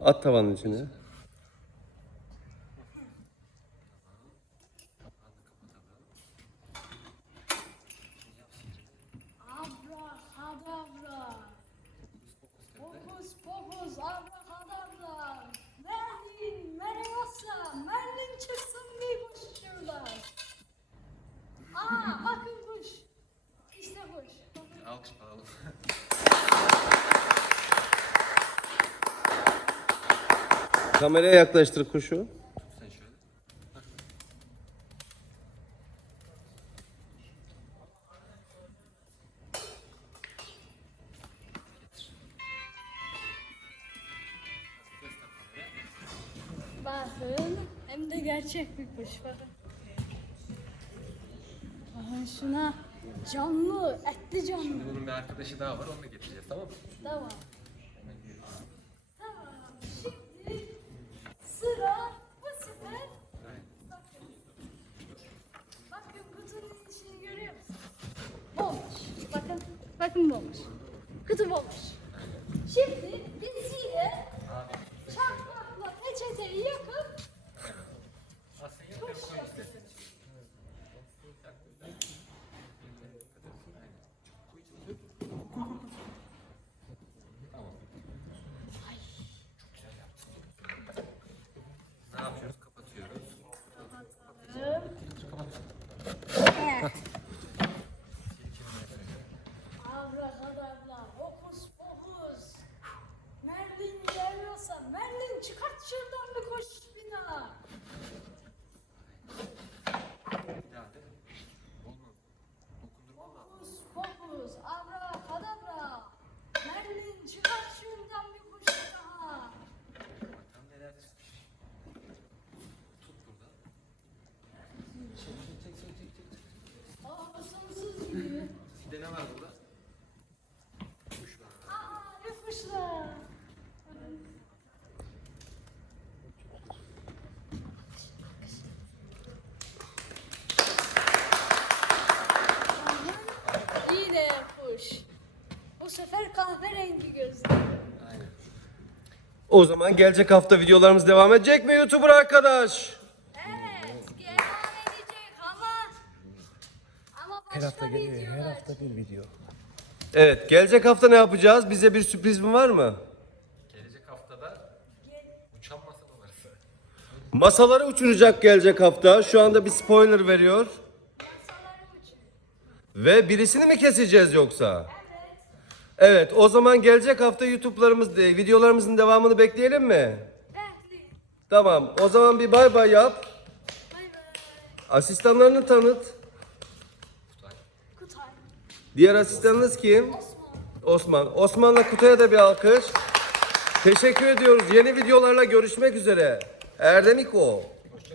At tavanın içine. Kameraya yaklaştır kuşu. Bakın hem de gerçek bir kuş bakın. Bakın şuna canlı, etli canlı. Şimdi bunun bir arkadaşı daha var onu da getireceğiz tamam mı? Tamam. Bakın bomboş. Kutu bomboş. Şimdi biz çakmakla peçeteyi yakıp kadar Kuş. Bu sefer kahverengi. Aynen. O zaman gelecek hafta videolarımız devam edecek mi YouTuber arkadaş? Evet, devam edecek ama ama başka videolar. bir video. Evet, gelecek hafta ne yapacağız? Bize bir sürprizin var mı? Gelecek haftada uçan masa numarası. Masaları uçuracak gelecek hafta. Şu anda bir spoiler veriyor. Ve birisini mi keseceğiz yoksa? Evet. Evet, o zaman gelecek hafta YouTube'larımız, e, videolarımızın devamını bekleyelim mi? Bekleyin. Tamam, o zaman bir bay bay yap. Bay bay. Asistanlarını tanıt. Kutay. Diğer asistanınız kim? Osman. Osman. Osman'la Kutay'a da bir alkış. Teşekkür ediyoruz. Yeni videolarla görüşmek üzere. Erdemiko.